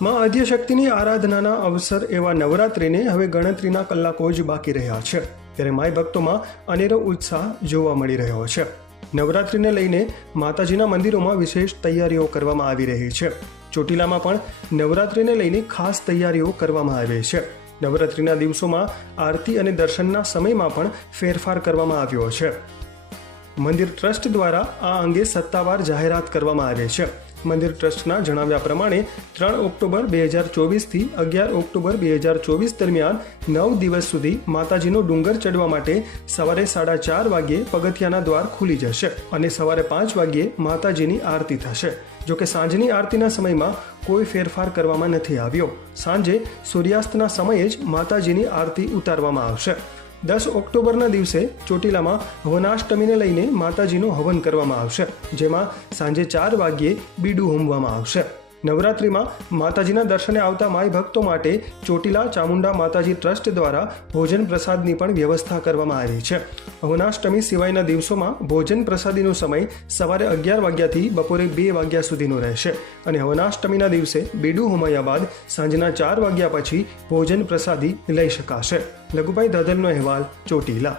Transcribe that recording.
માં આદ્યશક્તિની આરાધનાના અવસર એવા નવરાત્રિને હવે ગણતરીના કલાકો જ બાકી રહ્યા છે. ત્યારે માય ભક્તોમાં અનેરો ઉત્સાહ જોવા મળી રહ્યો છે. નવરાત્રિને લઈને માતાજીના મંદિરોમાં વિશેષ તૈયારીઓ કરવામાં આવી રહી છે. ચોટીલામાં પણ નવરાત્રિને લઈને ખાસ તૈયારીઓ કરવામાં આવી છે. નવરાત્રિના દિવસોમાં આરતી અને દર્શનના સમયમાં પણ ફેરફાર કરવામાં આવ્યો છે. મંદિર ટ્રસ્ટ દ્વારા આ અંગે સત્તાવાર જાહેરાત કરવામાં આવે છે. મંદિર ટ્રસ્ટના જણાવ્યા પ્રમાણે ત્રણ ઓક્ટોબર બે હજાર ચોવીસથી અગિયાર ઓક્ટોબર બે હજાર ચોવીસ દરમિયાન નવ દિવસ સુધી માતાજીનો ડુંગર ચડવા માટે સવારે સાડા ચાર વાગ્યે પગથિયાના દ્વાર ખુલી જશે અને સવારે પાંચ વાગ્યે માતાજીની આરતી થશે. જોકે સાંજની આરતીના સમયમાં કોઈ ફેરફાર કરવામાં નથી આવ્યો. સાંજે સૂર્યાસ્તના સમયે જ માતાજીની આરતી ઉતારવામાં આવશે. દસ ઓક્ટોબરના દિવસે ચોટીલામાં હવનાષ્ટમીને લઈને માતાજીનું હવન કરવામાં આવશે, જેમાં સાંજે ચાર વાગ્યે બીડું હોમવામાં આવશે. નવરાત્રિમાં માતાજીના દર્શને આવતા માય ભક્તો માટે ચોટીલા ચામુંડા માતાજી ટ્રસ્ટ દ્વારા ભોજન પ્રસાદની પણ વ્યવસ્થા કરવામાં આવી છે. અવનાષ્ટમી સિવાયના દિવસોમાં ભોજન પ્રસાદીનો સમય સવારે અગિયાર વાગ્યાથી બપોરે બે વાગ્યા સુધીનો રહેશે અને અવનાષ્ટમીના દિવસે બીડું હોમાયા બાદ સાંજના ચાર વાગ્યા પછી ભોજન પ્રસાદી લઈ શકાશે. લઘુભાઈ દાદલનો અહેવાલ ચોટીલા.